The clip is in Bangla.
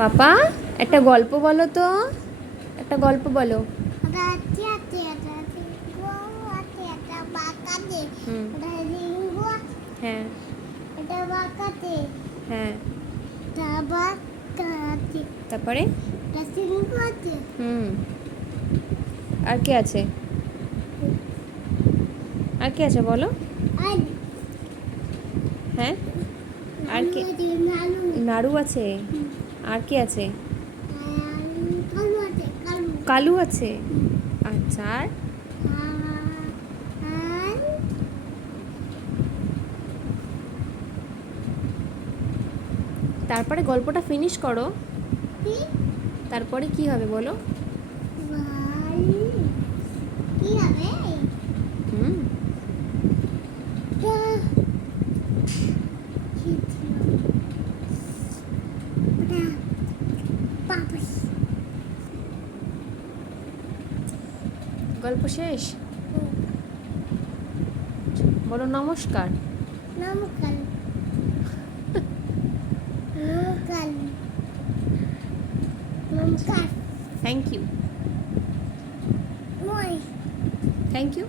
পাপা একটা গল্প বলো তো, একটা গল্প বলো। হুম। হ্যাঁ হ্যাঁ। তারপরে হুম, আর কে আছে? আর কে আছে বলো? হ্যাঁ, আর কে? নাড়ু আছে। আর কে আছে? কালু আছে। আচ্ছা, আর তারপরে গল্পটা ফিনিশ করো। তারপরে কি হবে বলো? হুম। গল্প শেষ? বলো নমস্কার। Thank you. Thank you.